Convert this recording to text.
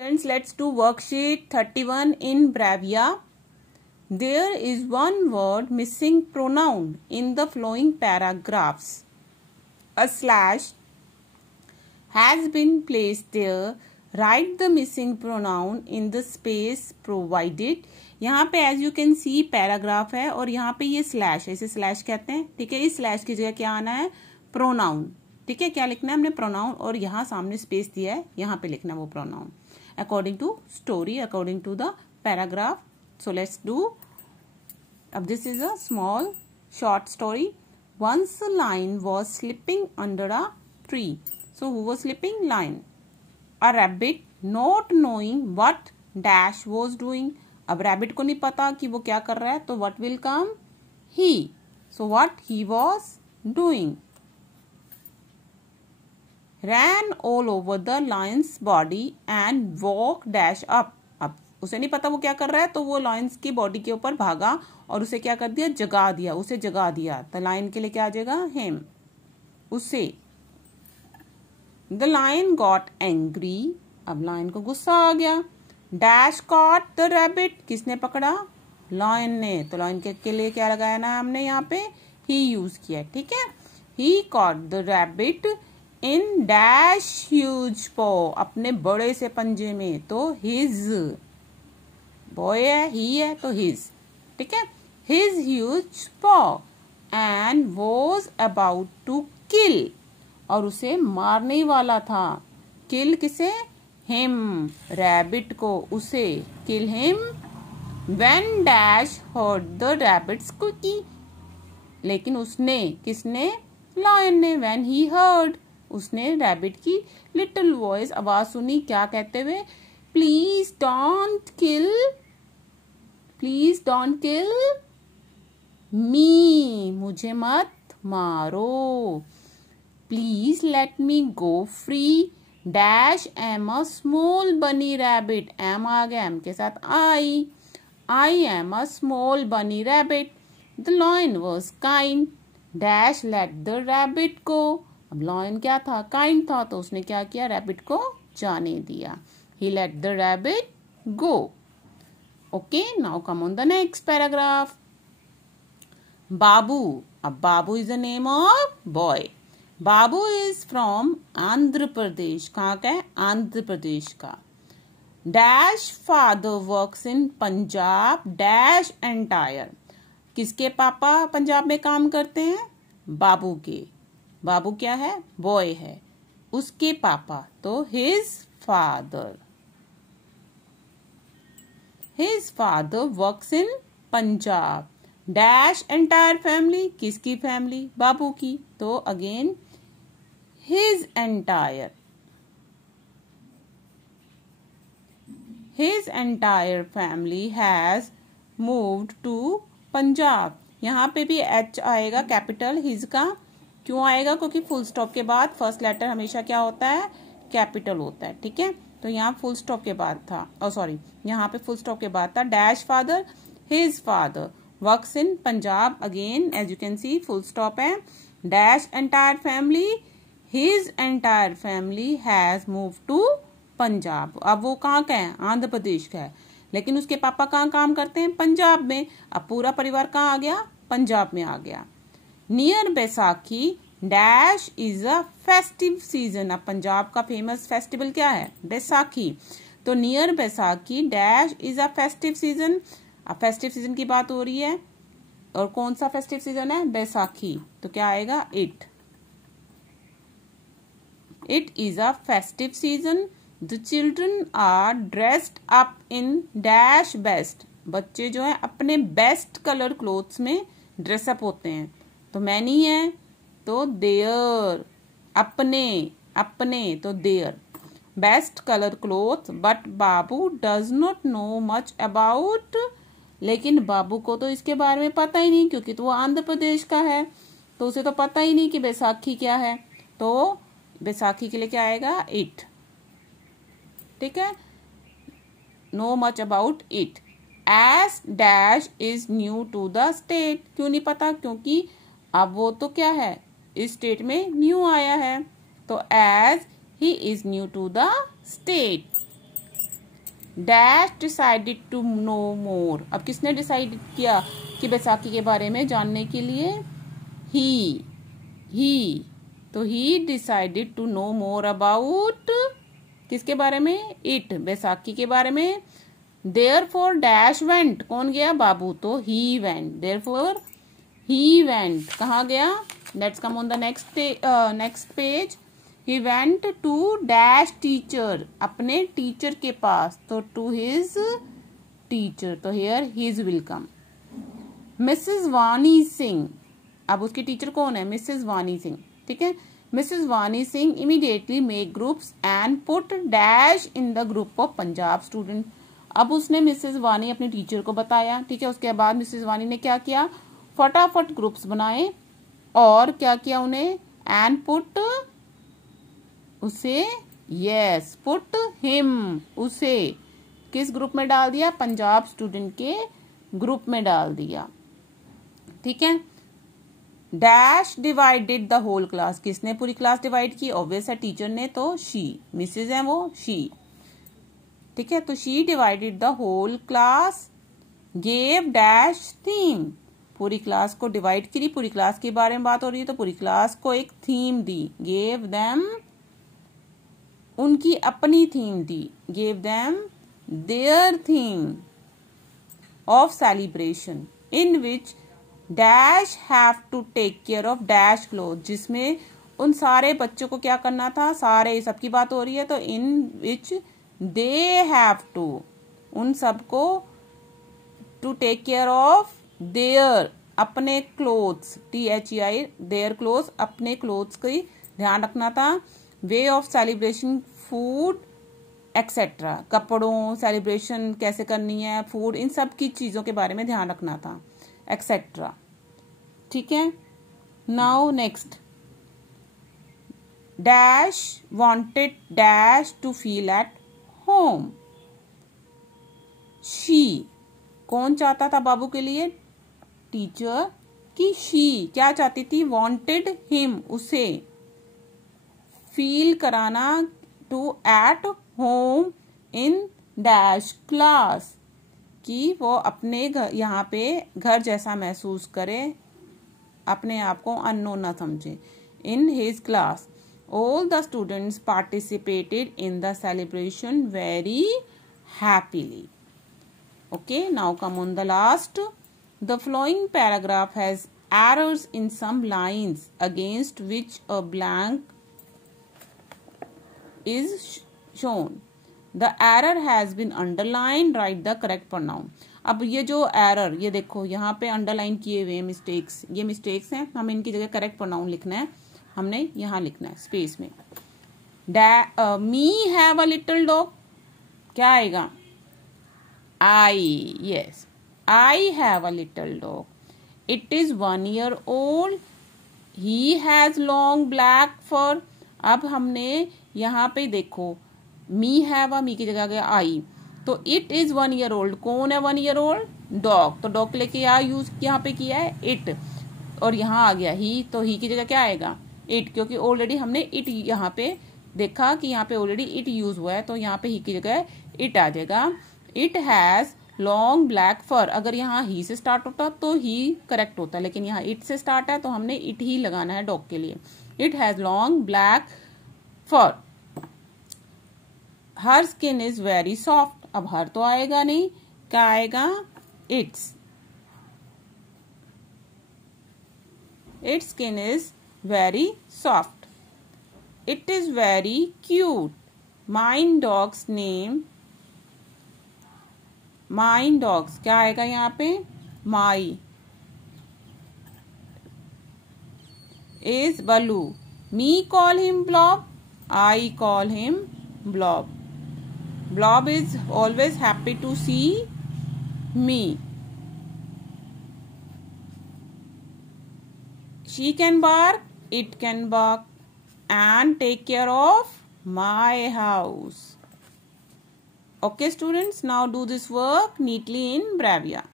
Friends, let's do worksheet 31 in Bravia. There is one word missing pronoun in the following paragraphs. A slash has been placed there. Write the missing pronoun in the space provided. यहाँ पे as you can see paragraph है और यहाँ पे ये slash है, इसे slash कहते हैं. ठीक है, इस स्लैश की जगह क्या आना है? प्रोनाउन. ठीक है, क्या लिखना है हमने? प्रोनाउन. और यहाँ सामने स्पेस दिया है, यहाँ पे लिखना वो pronoun according to story, according to the paragraph. So let's do. अब this is a small short story. Once a lion was sleeping under a tree. So who was sleeping? Lion. A rabbit, not knowing what dash was doing. अब rabbit को नहीं पता कि वो क्या कर रहा है, तो what will come? He. So what he was doing? Ran all over the lion's body and woke dash up. अब उसे नहीं पता वो क्या कर रहा है, तो वो लायंस की बॉडी के ऊपर भागा और उसे क्या कर दिया? जगा दिया. उसे जगा दिया. द लायन के लिए क्या आ जाएगा? हिम. उसे. The lion got angry. अब लायन को गुस्सा आ गया. Dash caught the rabbit. किसने पकड़ा? लायन ने. तो लायन के लिए क्या लगाया ना हमने यहाँ पे? ही यूज किया. ठीक है. He caught the rabbit in dash huge paw. अपने बड़े से पंजे में. तो हिज. बॉय है, ही है, तो हिज. ठीक है. His huge paw and was about to kill. और उसे मारने वाला था. किल किसे? हिम. रैबिट को. उसे. Kill him. When dash heard the rabbit's quickly. लेकिन उसने. किसने? लायन ने. When he heard. उसने रैबिट की लिटिल वॉइस आवाज सुनी. क्या कहते हुए? Please don't kill. Please don't kill me. मुझे मत मारो. Please let me go free. Dash am a small bunny rabbit. M आ गया, एम के साथ आई. I am a small bunny rabbit. The lion was kind. Dash late the rabbit गो. अब lion क्या था? काइंड था. तो उसने क्या किया? रैबिट को जाने दिया. He let the rabbit go. Okay, now come on the next paragraph. Babu. अब बाबू is the name of boy. Babu is from Andhra Pradesh. कहाँ का है? आंध्र प्रदेश का. Dash father works in Punjab. Dash entire. किसके पापा पंजाब में काम करते हैं? बाबू के. बाबू क्या है? बॉय है. उसके पापा. तो his father. His father works in Punjab. Dash entire family. किसकी फैमिली? बाबू की. तो again his entire. His entire family has moved to Punjab. यहाँ पे भी H आएगा कैपिटल his का. क्यों आएगा? क्योंकि फुल स्टॉप के बाद फर्स्ट लेटर हमेशा क्या होता है? कैपिटल होता है. ठीक है. तो यहाँ फुल स्टॉप के बाद था, सॉरी, यहाँ पे फुल स्टॉप के बाद था dash father. His father works in Punjab. Again as you can see full stop है. Dash entire family. His entire family has move to Punjab. अब वो कहाँ का है? आंध्र प्रदेश का है. लेकिन उसके पापा कहाँ काम करते हैं? पंजाब में. अब पूरा परिवार कहाँ आ गया? पंजाब में आ गया. Near Baisakhi. Dash is a festive season. अब पंजाब का फेमस फेस्टिवल क्या है? बैसाखी. तो near Baisakhi dash is a festive season. अब फेस्टिव सीजन की बात हो रही है और कौन सा फेस्टिव सीजन है? बैसाखी. तो क्या आएगा? It. It is a festive season. The children are dressed up in dash best. बच्चे जो है अपने बेस्ट कलर क्लोथ्स में ड्रेसअप होते हैं. तो मैनी है तो देयर. अपने. अपने तो there. Best colour cloth. But Babu does not know much about. लेकिन बाबू को तो इसके बारे में पता ही नहीं, क्योंकि तो वो आंध्र प्रदेश का है. तो उसे तो पता ही नहीं कि बैसाखी क्या है. तो बैसाखी के लिए क्या आएगा? इट. ठीक है. Know much about it. As dash is new to the state. क्यों नहीं पता? क्योंकि अब वो तो क्या है? इस स्टेट में न्यू आया है. तो as he is new to the state. Dash decided to know more. अब किसने डिसाइड किया कि बैसाखी के बारे में जानने के लिए? ही तो he decided to know more about, किसके बारे में? इट, बैसाखी के बारे में। देयरफॉर डैश वेंट, कौन गया? बाबू, तो he went. Therefore he went, कहाँ गया? Let's come on the next page. He went to dash teacher, अपने टीचर के पास, तो टू हिज टीचर, तो here his will come. Mrs Vani Singh, अब उसकी टीचर कौन है? मिसेस वानी सिंह, ठीक है। Mrs Vani Singh immediately make groups and put dash in the group of Punjab student. अब उसने मिसेस वानी अपनी टीचर को बताया, ठीक है। उसके बाद मिसेस वानी ने क्या किया? फटाफट ग्रुप्स बनाए और क्या किया उन्हें? एंड पुट, उसे, यस, पुट हिम, उसे किस ग्रुप में डाल दिया? पंजाब स्टूडेंट के ग्रुप में डाल दिया, ठीक है। Dash divided the whole class, किसने पूरी क्लास डिवाइड की? ऑब्वियस है टीचर ने, तो शी, मिसेज है वो, शी, ठीक है। तो she divided the whole class, gave dash theme, पूरी क्लास को डिवाइड करी, पूरी क्लास के बारे में बात हो रही है तो पूरी क्लास को एक थीम दी। गेव देम, उनकी अपनी थीम दी। Gave them their theme of celebration in which dash have to take care of dash cloth, जिसमें उन सारे बच्चों को क्या करना था? सारे, सबकी बात हो रही है तो इन विच दे हैव टू, उन सबको to take care of their, अपने क्लोथ्स, THEI, देयर क्लोथ्स, अपने क्लोथ्स का ध्यान रखना था। Way of celebration, food etcetera, कपड़ों, सेलिब्रेशन कैसे करनी है, फूड, इन सब की चीजों के बारे में ध्यान रखना था, एक्सेट्रा, ठीक है। Now next, dash wanted dash to feel at home. She, कौन चाहता था बाबू के लिए? टीचर, की शी क्या चाहती थी? वांटेड हिम, उसे फील कराना, to at home in dash class, कि वो अपने घर, यहाँ पे घर जैसा महसूस करे, अपने आप को अननोन ना समझे। In his class all the students participated in the celebration very happily. Okay, now come on the last. The following paragraph has errors in some lines against which a blank is shown. The error has been underlined. Write the correct pronoun. अब ये जो error, ये देखो यहाँ पे underline किए हुए mistakes, ये मिस्टेक्स हैं, हमें इनकी जगह करेक्ट प्रोनाउन लिखना है, हमने यहाँ लिखना है स्पेस में। Me have a little dog, क्या आएगा? I, yes, I have a little dog. It is 1 year old. He has long black fur. अब हमने यहाँ पे देखो me have a, me की जगह गया I, तो it is 1 year old, कौन है 1 year old? डॉग, तो डॉग के लिए क्या यूज यहाँ पे किया है? इट, और यहाँ आ गया ही, तो ही की जगह क्या आएगा? इट, क्योंकि ऑलरेडी हमने इट यहाँ पे देखा कि यहाँ पे ऑलरेडी इट यूज हुआ है, तो यहाँ पे ही की जगह इट आ जाएगा। It has long black fur, अगर यहाँ ही से स्टार्ट होता तो ही करेक्ट होता, लेकिन यहाँ इट से स्टार्ट है तो हमने इट ही लगाना है डॉग के लिए। It has long black fur. Her skin is very soft, अब हर तो आएगा नहीं, क्या आएगा? Its skin is very soft. It is very cute. Mine dog's name, mine dog's क्या आएगा यहाँ पे? My is blue. Me call him blob, I call him blob. Blob is always happy to see me. She can bark, it can bark and take care of my house. Okay students, now do this work neatly in Bravia.